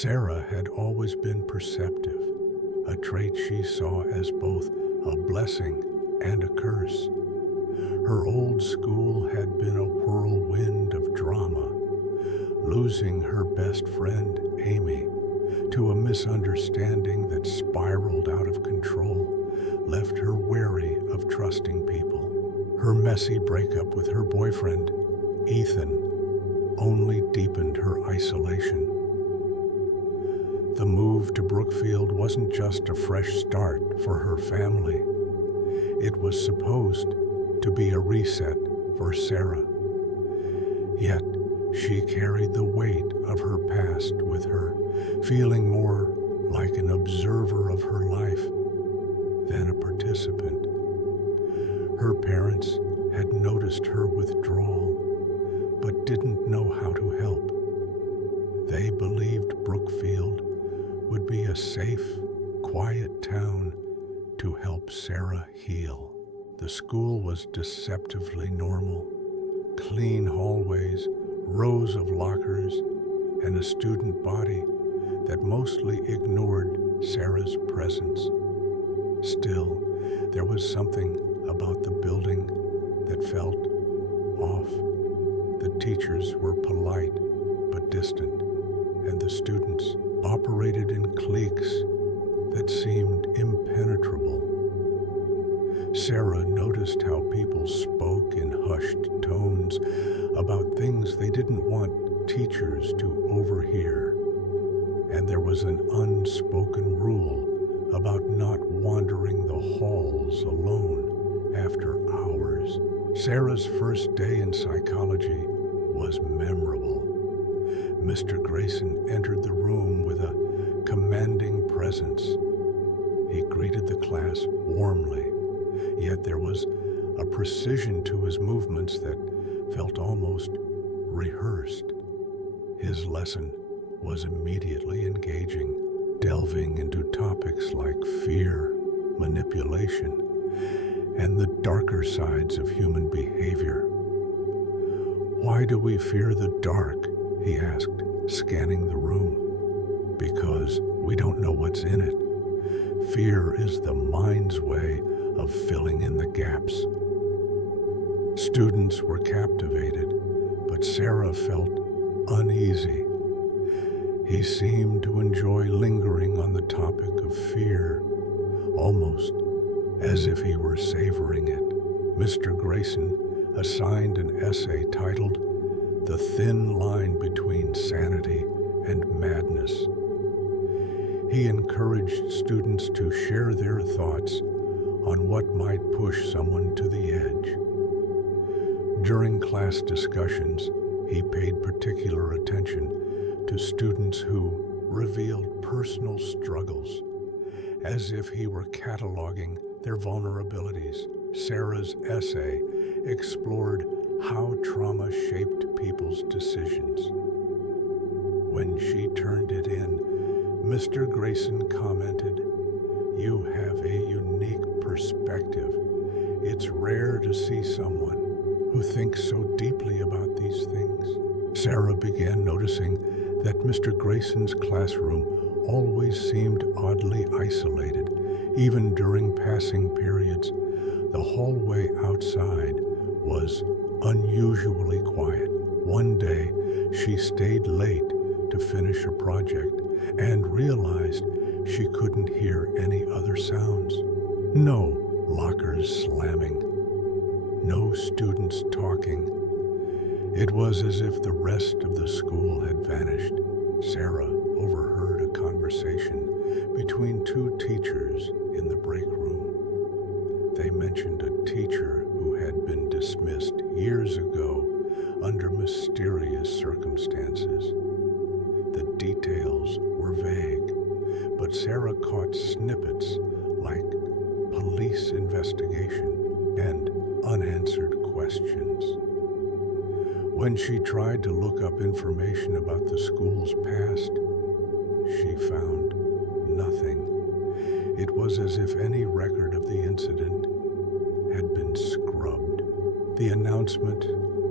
Sarah had always been perceptive, a trait she saw as both a blessing and a curse. Her old school had been a whirlwind of drama. Losing her best friend, Amy, to a misunderstanding that spiraled out of control left her wary of trusting people. Her messy breakup with her boyfriend, Ethan, only deepened her isolation. The move to Brookfield wasn't just a fresh start for her family. It was supposed to be a reset for Sarah. Yet, she carried the weight of her past with her, feeling more like an observer of her life than a participant. Her parents had noticed her withdrawal, but didn't know how to help. They believed Brookfield would be a safe, quiet town to help Sarah heal. The school was deceptively normal. Clean hallways, rows of lockers, and a student body that mostly ignored Sarah's presence. Still, there was something about the building that felt off. The teachers were polite but distant, and the students operated in cliques that seemed impenetrable. Sarah noticed how people spoke in hushed tones about things they didn't want teachers to overhear. And there was an unspoken rule about not wandering the halls alone after hours. Sarah's first day in psychology was memorable. Mr. Grayson entered the room with a commanding presence. He greeted the class warmly, yet there was a precision to his movements that felt almost rehearsed. His lesson was immediately engaging, delving into topics like fear, manipulation, and the darker sides of human behavior. "Why do we fear the dark?" he asked, scanning the room. "Because we don't know what's in it. Fear is the mind's way of filling in the gaps." Students were captivated, but Sarah felt uneasy. He seemed to enjoy lingering on the topic of fear, almost as if he were savoring it. Mr. Grayson assigned an essay titled "The Thin Line Between Sanity and Madness." He encouraged students to share their thoughts on what might push someone to the edge. During class discussions, he paid particular attention to students who revealed personal struggles, as if he were cataloging their vulnerabilities. Sarah's essay explored how trauma shaped people's decisions. When she turned it in, Mr. Grayson commented, "You have a unique perspective. It's rare to see someone who thinks so deeply about these things." Sarah began noticing that Mr. Grayson's classroom always seemed oddly isolated, even during passing periods. The hallway outside was unusually quiet. One day, she stayed late to finish a project and realized she couldn't hear any other sounds. No lockers slamming, no students talking. It was as if the rest of the school had vanished. Sarah overheard a conversation between two teachers in the break room. They mentioned a teacher who had been dismissed years ago under mysterious circumstances. The details were vague, but Sarah caught snippets like police investigation and unanswered questions. When she tried to look up information about the school's past, she found nothing. It was as if any record of the incident had been scrubbed. The announcement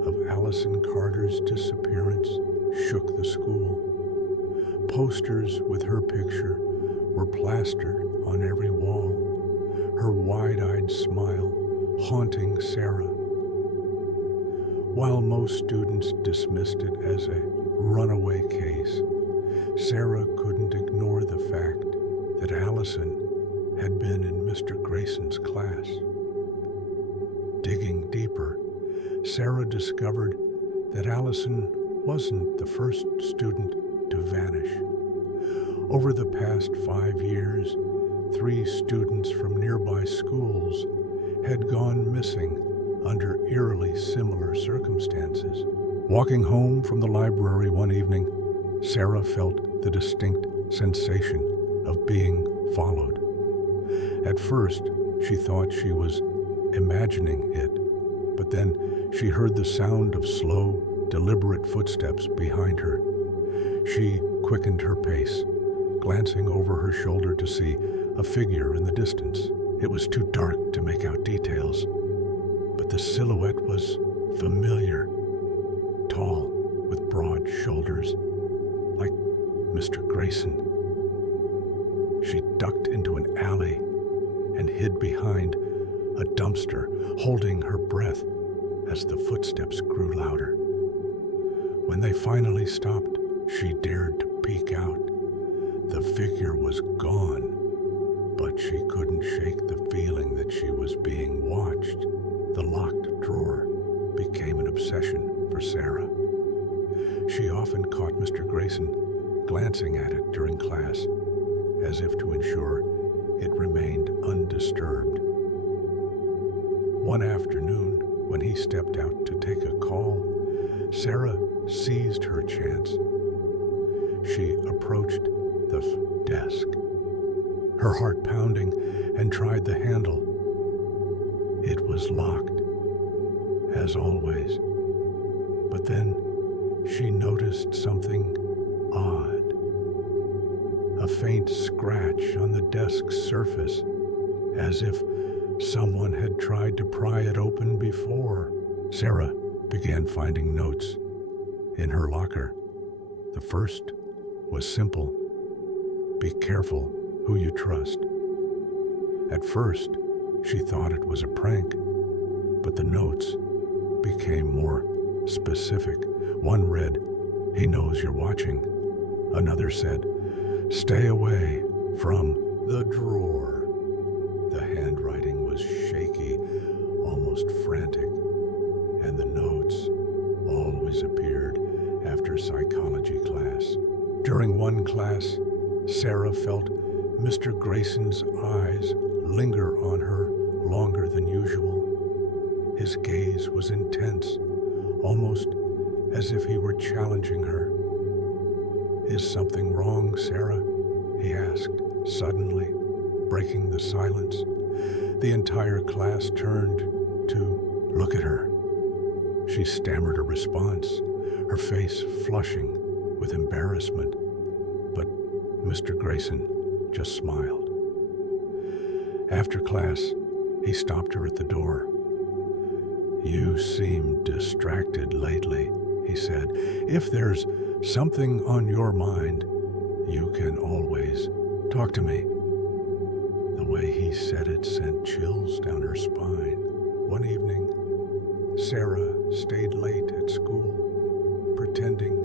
of Allison Carter's disappearance shook the school. Posters with her picture were plastered on every wall, her wide-eyed smile haunting Sarah. While most students dismissed it as a runaway case, Sarah couldn't ignore the fact that Allison had been in Mr. Grayson's class. Digging deeper, Sarah discovered that Allison wasn't the first student to vanish. Over the past 5 years, 3 students from nearby schools had gone missing under eerily similar circumstances. Walking home from the library one evening, Sarah felt the distinct sensation of being followed. At first, she thought she was imagining it, but then she heard the sound of slow, deliberate footsteps behind her. She quickened her pace, glancing over her shoulder to see a figure in the distance. It was too dark to make out details, but the silhouette was familiar, tall, with broad shoulders, like Mr. Grayson. She ducked into an alley and hid behind a dumpster, holding her breath as the footsteps grew louder. When they finally stopped, she dared to peek out. The figure was gone, but she couldn't shake the feeling that she was being watched. The locked drawer became an obsession for Sarah. She often caught Mr. Grayson glancing at it during class, as if to ensure it remained undisturbed. One afternoon, when he stepped out to take a call, Sarah seized her chance. She approached the desk, her heart pounding, and tried the handle. It was locked, as always. But then she noticed something odd. A faint scratch on the desk's surface, as if someone had tried to pry it open before. Sarah began finding notes in her locker. The first was simple: be careful who you trust. At first, she thought it was a prank, but the notes became more specific. One read, "He knows you're watching." Another said, "Stay away from the drawer." The handwriting was shaky, almost frantic, and the notes always appeared after psychology class. During one class, Sarah felt Mr. Grayson's eyes linger on her longer than usual. His gaze was intense, almost as if he were challenging her. "Is something wrong, Sarah?" he asked, suddenly, breaking the silence. The entire class turned to look at her. She stammered a response, her face flushing with embarrassment, but Mr. Grayson just smiled. After class, he stopped her at the door. "You seem distracted lately," he said. "If there's something on your mind, you can always talk to me." The way he said it sent chills down her spine. One evening, Sarah stayed late at school, pretending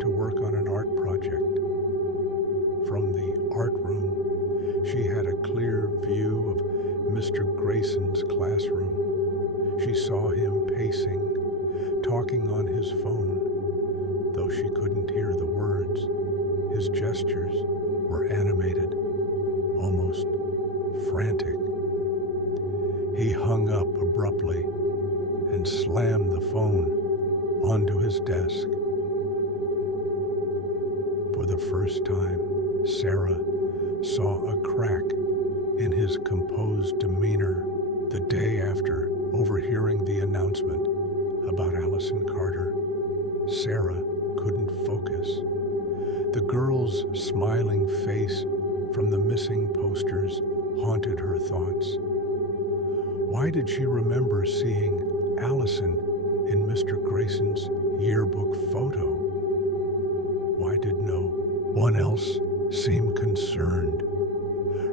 to work on an art project. From the art room, she had a clear view of Mr. Grayson's classroom. She saw him pacing, talking on his phone, though she couldn't hear the words. His gestures were animated, almost frantic. He hung up abruptly and slammed the phone onto his desk. For the first time, Sarah saw a crack in his composed demeanor. The day after overhearing the announcement about Allison Carter, Sarah couldn't focus. The girl's smiling face from the missing posters haunted her thoughts. Why did she remember seeing Allison One else seemed concerned.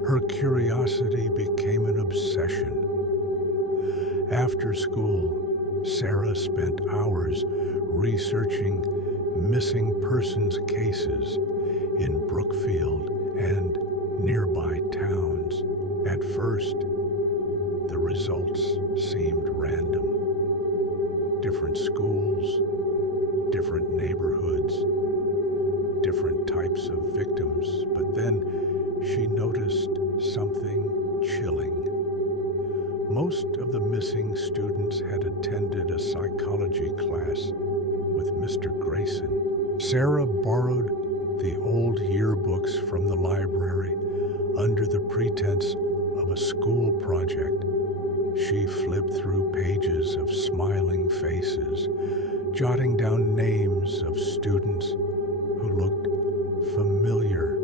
Her curiosity became an obsession. After school, Sarah spent hours researching missing persons cases in Brookfield and nearby towns. At first, the results seemed random. Different schools, different neighborhoods, different types of victims, but then she noticed something chilling. Most of the missing students had attended a psychology class with Mr. Grayson. Sarah borrowed the old yearbooks from the library under the pretense of a school project. She flipped through pages of smiling faces, jotting down names of students who looked familiar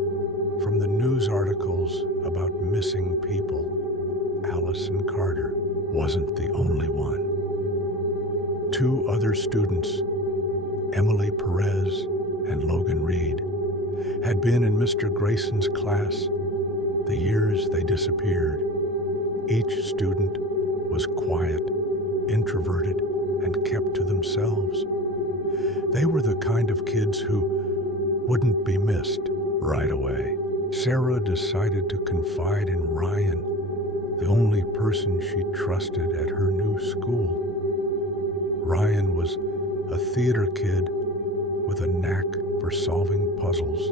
from the news articles about missing people. Allison Carter wasn't the only one. Two other students, Emily Perez and Logan Reed, had been in Mr. Grayson's class the years they disappeared. Each student was quiet, introverted, and kept to themselves. They were the kind of kids who wouldn't be missed right away. Sarah decided to confide in Ryan, the only person she trusted at her new school. Ryan was a theater kid with a knack for solving puzzles.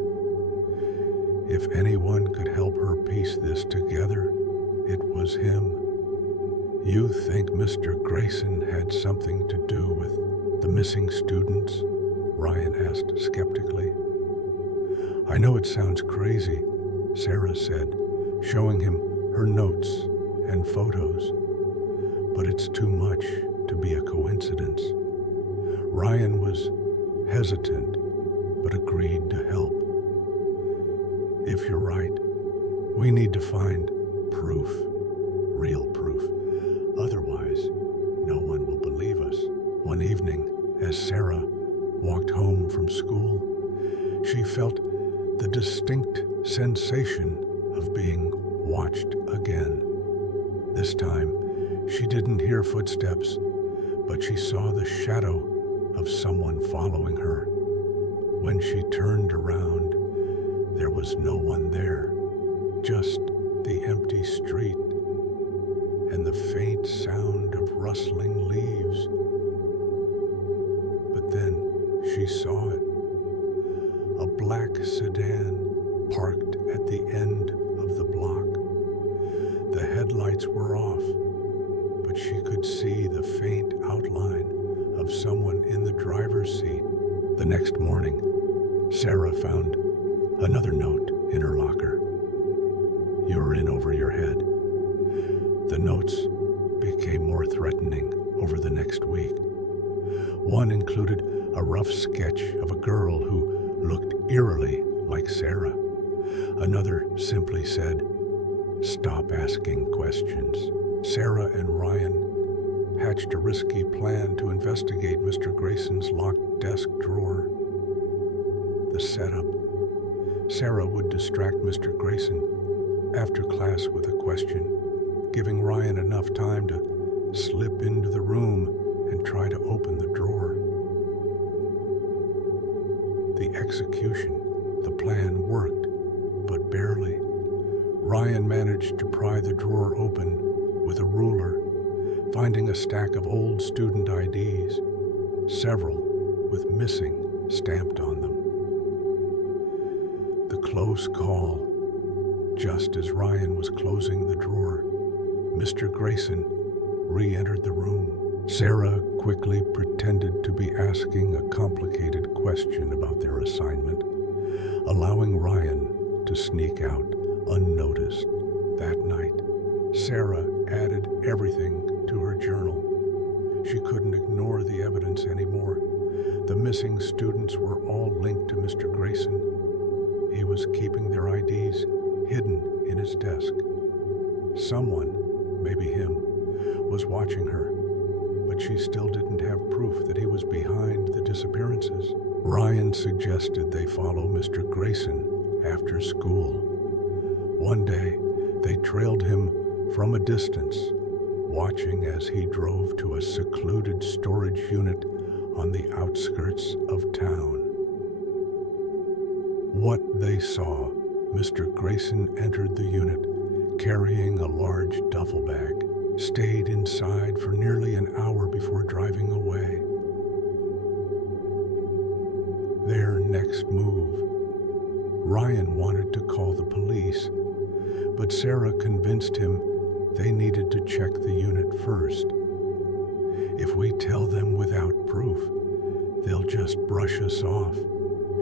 If anyone could help her piece this together, it was him. "You think Mr. Grayson had something to do with the missing students?" Ryan asked skeptically. "I know it sounds crazy," Sarah said, showing him her notes and photos, "but it's too much to be a coincidence." Ryan was hesitant, but agreed to help. "If you're right, we need to find proof, real proof. Otherwise, no one will believe us." One evening, as Sarah walked home from school, she felt the distinct sensation of being watched again. This time, she didn't hear footsteps, but she saw the shadow of someone following her. When she turned around, there was no one there, just the empty street and the faint sound of rustling leaves. But then she saw it. A black sedan parked at the end of the block. The headlights were off, but she could see the faint outline of someone in the driver's seat. The next morning, Sarah found another note in her locker. "You're in over your head." The notes became more threatening over the next week. One included a rough sketch of a girl who looked eerily like Sarah. Another simply said, "Stop asking questions." Sarah and Ryan hatched a risky plan to investigate Mr. Grayson's locked desk drawer. The setup: Sarah would distract Mr. Grayson after class with a question, giving Ryan enough time to slip into the room and try to open the drawer. The execution, the plan worked, but barely. Ryan managed to pry the drawer open with a ruler, finding a stack of old student IDs, several with "missing" stamped on them. The close call. Just as Ryan was closing the drawer, Mr. Grayson re-entered the room. Sarah quickly pretended to be asking a complicated question about their assignment, allowing Ryan to sneak out unnoticed. That night, Sarah added everything to her journal. She couldn't ignore the evidence anymore. The missing students were all linked to Mr. Grayson. He was keeping their IDs hidden in his desk. Someone, maybe him, was watching her, but she still didn't have proof that he was behind the disappearances. Ryan suggested they follow Mr. Grayson after school. One day, they trailed him from a distance, watching as he drove to a secluded storage unit on the outskirts of town. What they saw, Mr. Grayson entered the unit carrying a large duffel bag, stayed inside for nearly an hour before driving away. Their next move. Ryan wanted to call the police, but Sarah convinced him they needed to check the unit first. If we tell them without proof, they'll just brush us off,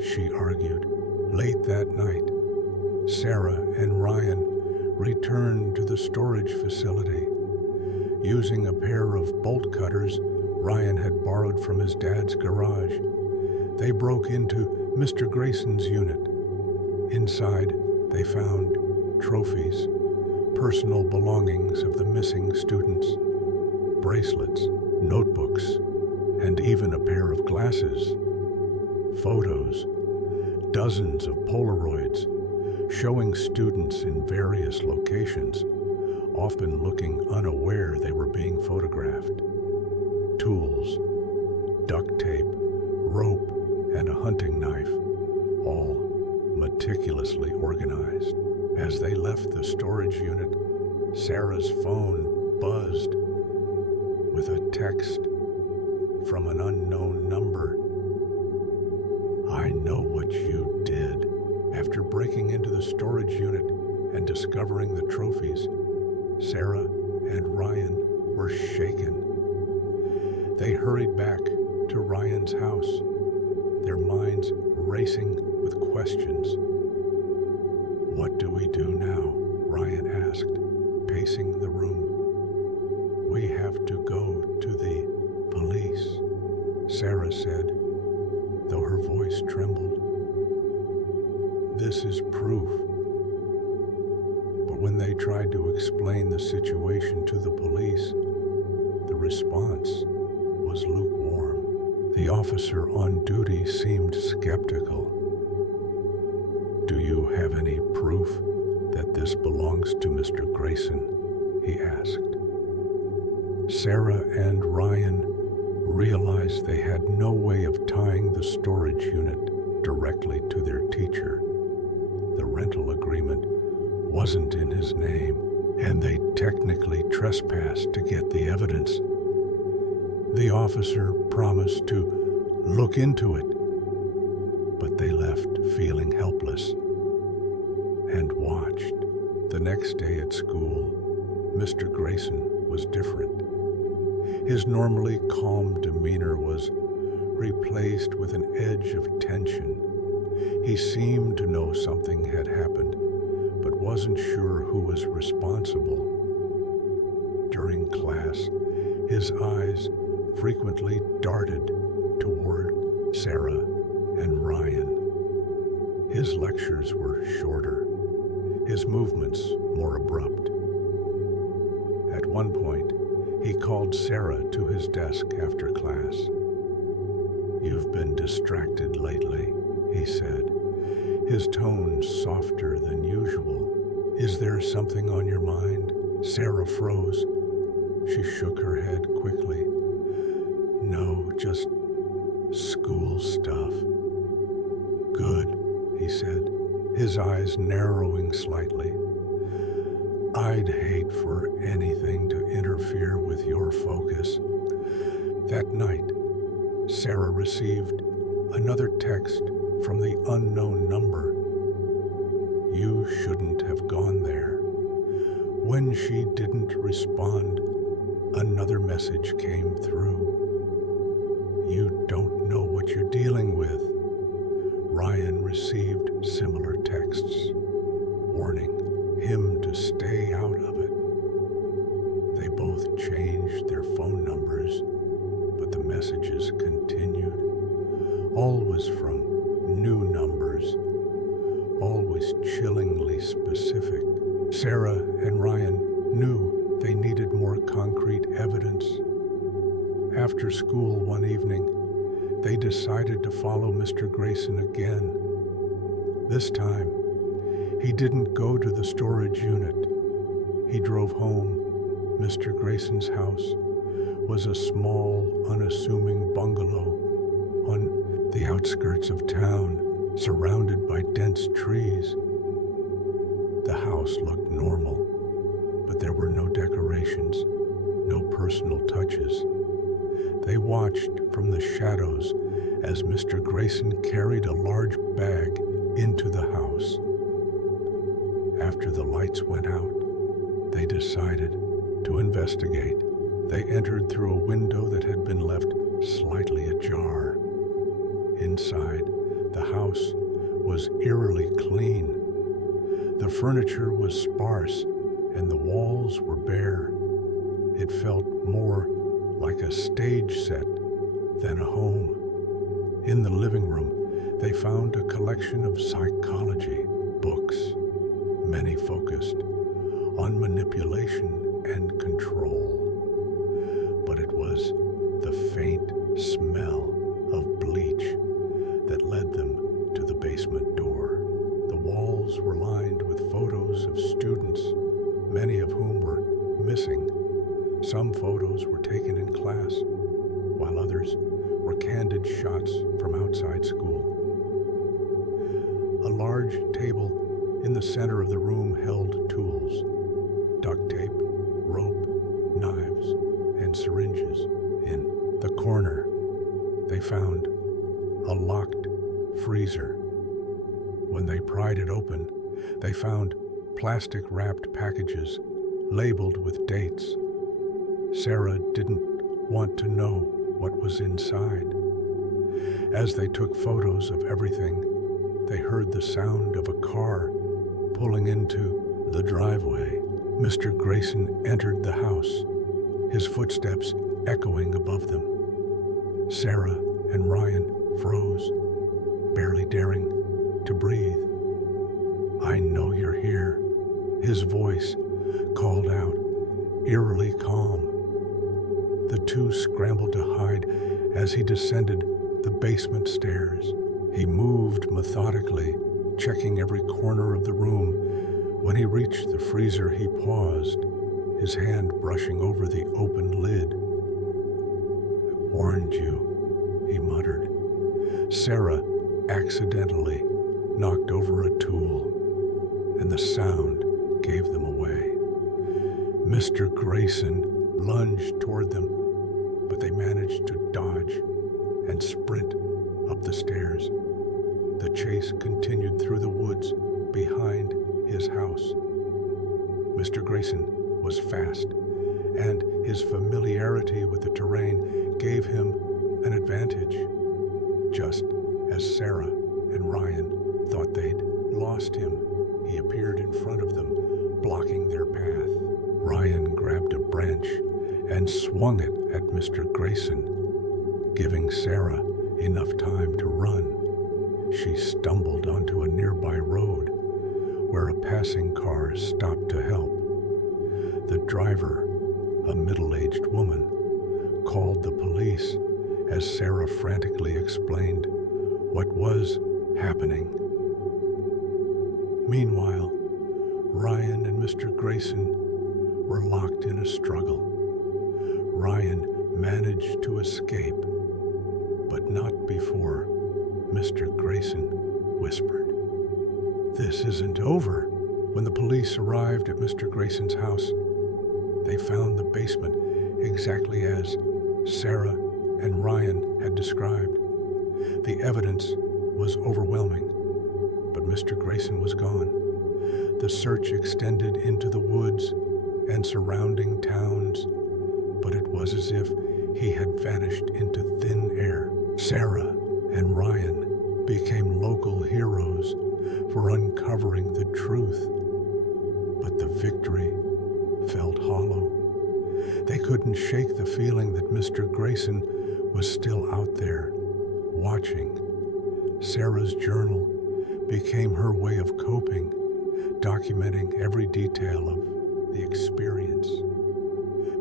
she argued. Late that night, Sarah and Ryan returned to the storage facility. Using a pair of bolt cutters Ryan had borrowed from his dad's garage, they broke into Mr. Grayson's unit. Inside, they found trophies, personal belongings of the missing students, bracelets, notebooks, and even a pair of glasses. Photos, dozens of Polaroids, showing students in various locations, often looking unaware they were being photographed. Tools, duct tape, rope, and a hunting knife, all meticulously organized. As they left the storage unit, Sarah's phone buzzed with a text from an unknown number. "I know what you did." After breaking into the storage unit and discovering the trophies, Sarah and Ryan were shaken. They hurried back to Ryan's house, their minds racing with questions. "What do we do now?" Ryan asked, pacing the room. "We have to go to the police," Sarah said, though her voice trembled. "This is proof." But when they tried to explain the situation to the police, the response was lukewarm. The officer on duty seemed skeptical. "Do you have any proof that this belongs to Mr. Grayson?" he asked. Sarah and Ryan realized they had no way of tying the storage unit directly to their teacher. The rental agreement wasn't in his name, and they technically trespassed to get the evidence. The officer promised to look into it, but they left feeling helpless and watched. The next day at school, Mr. Grayson was different. His normally calm demeanor was replaced with an edge of tension. He seemed to know something had happened, but wasn't sure who was responsible. During class, his eyes frequently darted toward Sarah and Ryan. His lectures were shorter, his movements more abrupt. At one point, he called Sarah to his desk after class. "You've been distracted lately," he said, his tone softer than usual. "Is there something on your mind?" Sarah froze. She shook her head quickly. "No, just school stuff." "Good," he said, his eyes narrowing slightly. "I'd hate for anything to interfere with your focus." That night, Sarah received another text from the unknown number. "You shouldn't have gone there." When she didn't respond, another message came through. "You don't know what you're dealing with." Ryan received similar texts, warning him to stay out of it. They both changed their phone numbers, but the messages continued, always from new numbers, always chillingly specific. Sarah and Ryan knew they needed more concrete evidence. After school one evening, they decided to follow Mr. Grayson again. This time, he didn't go to the storage unit. He drove home. Mr. Grayson's house was a small, unassuming bungalow on the outskirts of town, surrounded by dense trees. The house looked normal, but there were no decorations, no personal touches. They watched from the shadows as Mr. Grayson carried a large bag into the house. After the lights went out, they decided to investigate. They entered through a window that had been left slightly ajar. Inside, the house was eerily clean. The furniture was sparse and the walls were bare. It felt more like a stage set than a home. In the living room, they found a collection of psychology books, many focused on manipulation and control. But it was the faint smell of bleach that led them to the basement door. The walls were lined with photos of students, many of whom were missing. Some photos were taken in class, while others were candid shots from outside school. A large table in the center of the room held tools: duct tape, rope, knives, and syringes. In the corner, they found a locked freezer. When they pried it open, they found plastic-wrapped packages labeled with dates. Sarah didn't want to know what was inside. As they took photos of everything, they heard the sound of a car pulling into the driveway. Mr. Grayson entered the house, his footsteps echoing above them. Sarah and Ryan froze, barely daring to breathe. "I know you're here," his voice called out, eerily calm. The two scrambled to hide as he descended the basement stairs. He moved methodically, checking every corner of the room. When he reached the freezer, he paused, his hand brushing over the open lid. "I warned you," he muttered. Sarah accidentally knocked over a tool, and the sound gave them away. Mr. Grayson lunged toward them, but they managed to dodge and sprint up the stairs. The chase continued through the woods behind his house. Mr. Grayson was fast, and his familiarity with the terrain gave him an advantage. Just as Sarah and Ryan thought they'd lost him, he appeared in front of them, blocking their path. Ryan grabbed a branch and swung it at Mr. Grayson, giving Sarah enough time to run. She stumbled onto a nearby road where a passing car stopped to help. The driver, a middle-aged woman, called the police as Sarah frantically explained what was happening. Meanwhile, Ryan and Mr. Grayson were locked in a struggle. Ryan managed to escape, but not before Mr. Grayson whispered, "This isn't over." When the police arrived at Mr. Grayson's house, they found the basement exactly as Sarah and Ryan had described. The evidence was overwhelming, but Mr. Grayson was gone. The search extended into the woods and surrounding towns, but it was as if he had vanished into thin air. Sarah and Ryan became local heroes for uncovering the truth, but the victory felt hollow. They couldn't shake the feeling that Mr. Grayson was still out there, watching. Sarah's journal became her way of coping, documenting every detail of the experience.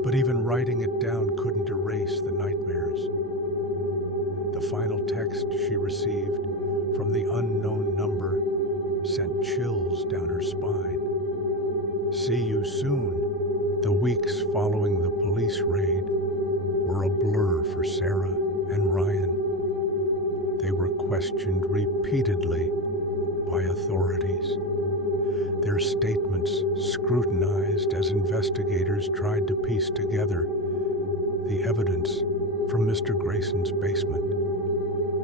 But even writing it down couldn't erase the nightmares. The final text she received from the unknown number sent chills down her spine. "See you soon." The weeks following the police raid were a blur for Sarah and Ryan. They were questioned repeatedly by authorities, their statements scrutinized as investigators tried to piece together the evidence from Mr. Grayson's basement.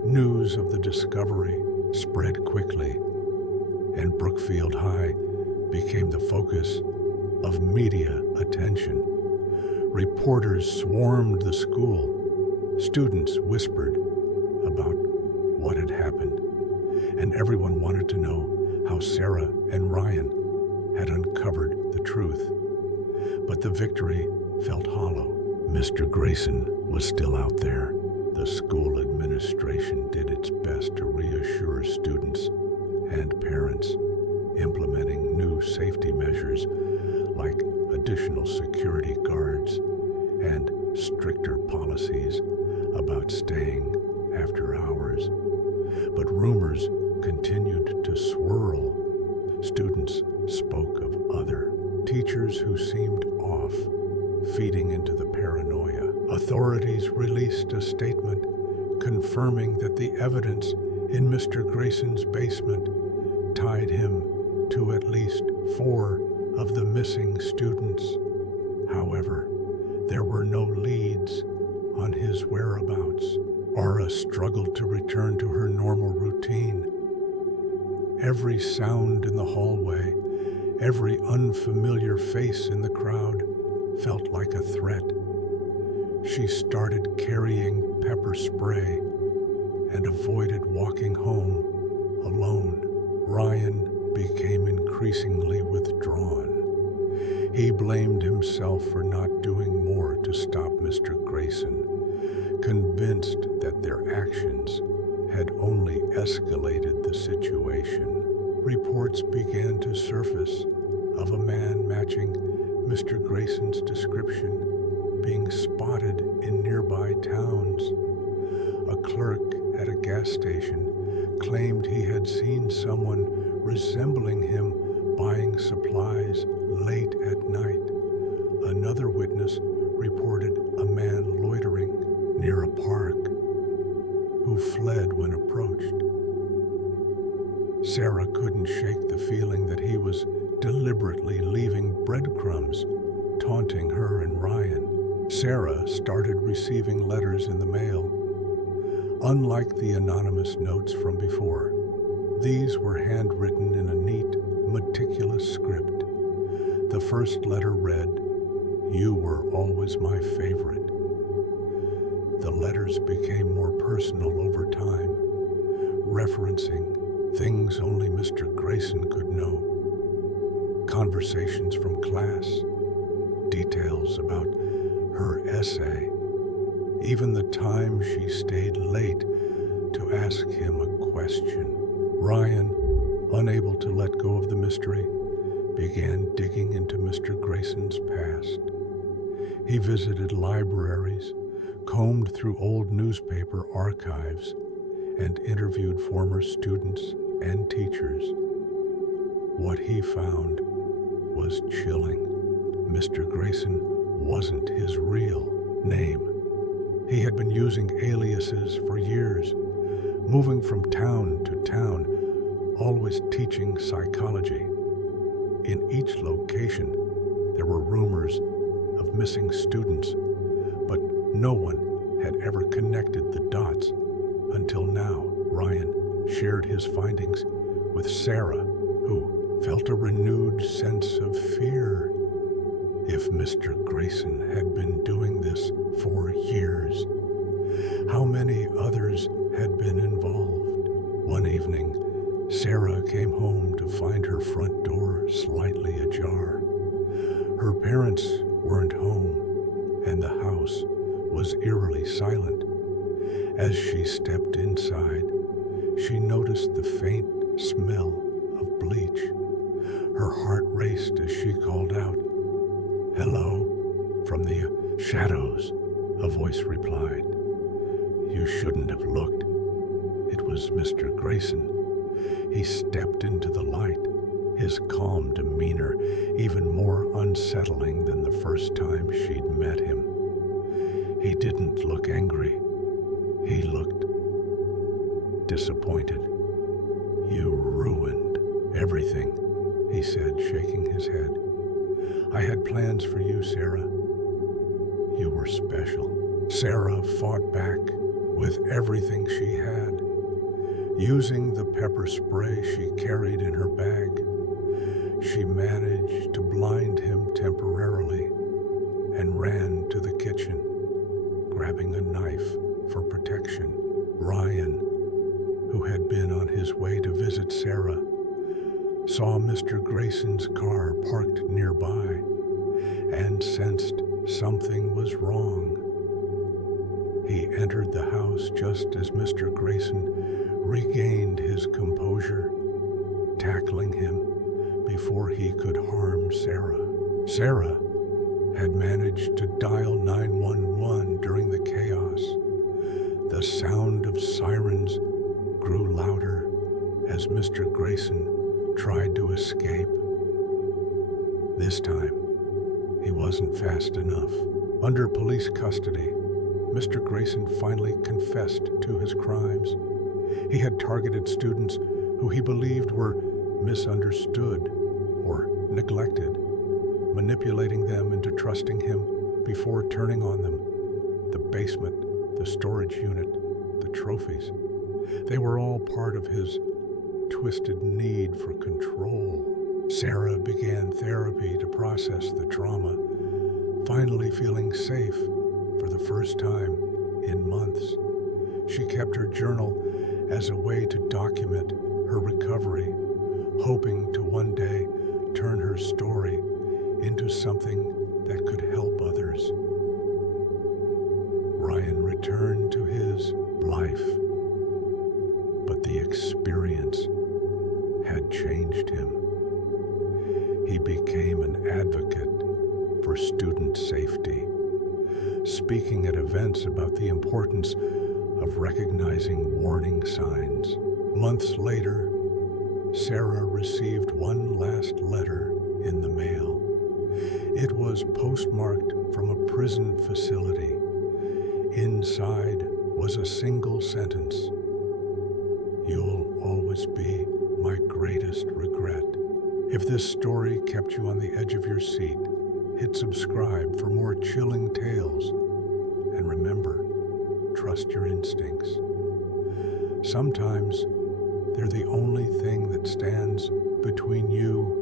News of the discovery spread quickly, and Brookfield High became the focus of media attention. Reporters swarmed the school. Students whispered about what had happened, and everyone wanted to know how Sarah and Ryan had uncovered the truth. But the victory felt hollow. Mr. Grayson was still out there. The school administration did its best to reassure students and parents, implementing new safety measures like additional security guards and stricter policies about staying after hours. But rumors continued to swirl. Students spoke of other teachers who seemed off, feeding into the paranoia. Authorities released a statement confirming that the evidence in Mr. Grayson's basement tied him to at least 4 of the missing students. However, there were no leads on his whereabouts. Aura struggled to return to her normal routine. Every sound in the hallway, every unfamiliar face in the crowd felt like a threat. She started carrying pepper spray and avoided walking home alone. Ryan became increasingly withdrawn. He blamed himself for not doing more to stop Mr. Grayson, convinced that their actions had only escalated the situation. Reports began to surface of a man matching Mr. Grayson's description being spotted in nearby towns. A clerk at a gas station claimed he had seen someone resembling him buying supplies late at night. Another witness reported a man loitering near a park who fled when approached. Sarah couldn't shake the feeling that he was deliberately leaving breadcrumbs, taunting her and Ryan. Sarah started receiving letters in the mail. Unlike the anonymous notes from before, these were handwritten in a neat, meticulous script. The first letter read, "You were always my favorite." The letters became more personal over time, referencing things only Mr. Grayson could know. Conversations from class, details about her essay, even the time she stayed late to ask him a question. Ryan, unable to let go of the mystery, began digging into Mr. Grayson's past. He visited libraries, combed through old newspaper archives, and interviewed former students and teachers. What he found was chilling. Mr. Grayson wasn't his real name. He had been using aliases for years, moving from town to town, always teaching psychology. In each location, there were rumors of missing students, but no one had ever connected the dots until now. Ryan shared his findings with Sarah, who felt a renewed sense of fear. If Mr. Grayson had been doing this for years, how many others had been involved? One evening, Sarah came home to find her front door slightly ajar. Her parents weren't home, and the house was eerily silent. As she stepped inside, she noticed the faint smell of bleach. Her heart raced as she called out, "Hello?" From the shadows, a voice replied, You shouldn't have looked. It was Mr. Grayson. He stepped into the light, his calm demeanor even more unsettling than the first time she'd met him. He didn't look angry. He looked disappointed. You ruined everything, he said, shaking his head. I had plans for you, Sarah. You were special. Sarah fought back with everything she had. Using the pepper spray she carried in her bag, she managed to blind him temporarily and ran to the kitchen, grabbing a knife for protection. Ryan, who had been on his way to visit Sarah, saw Mr. Grayson's car parked nearby and sensed something was wrong. He entered the house just as Mr. Grayson regained his composure, tackling him before he could harm Sarah. Sarah had managed to dial 911 during the chaos. The sound of sirens grew louder as Mr. Grayson tried to escape. This time, he wasn't fast enough. Under police custody, Mr. Grayson finally confessed to his crimes. He had targeted students who he believed were misunderstood or neglected, manipulating them into trusting him before turning on them. The basement, the storage unit, the trophies. They were all part of his twisted need for control. Sarah began therapy to process the trauma, finally feeling safe for the first time in months. She kept her journal as a way to document her recovery, hoping to one day turn her story into something that could help others. Ryan returned to his life, but the experience had changed him. He became an advocate for student safety, speaking at events about the importance of recognizing warning signs. Months later, Sarah received one last letter in the mail. It was postmarked from a prison facility. Inside was a single sentence: "You'll always be my greatest regret." If this story kept you on the edge of your seat, hit subscribe for more chilling tales. And remember, trust your instincts. Sometimes they're the only thing that stands between you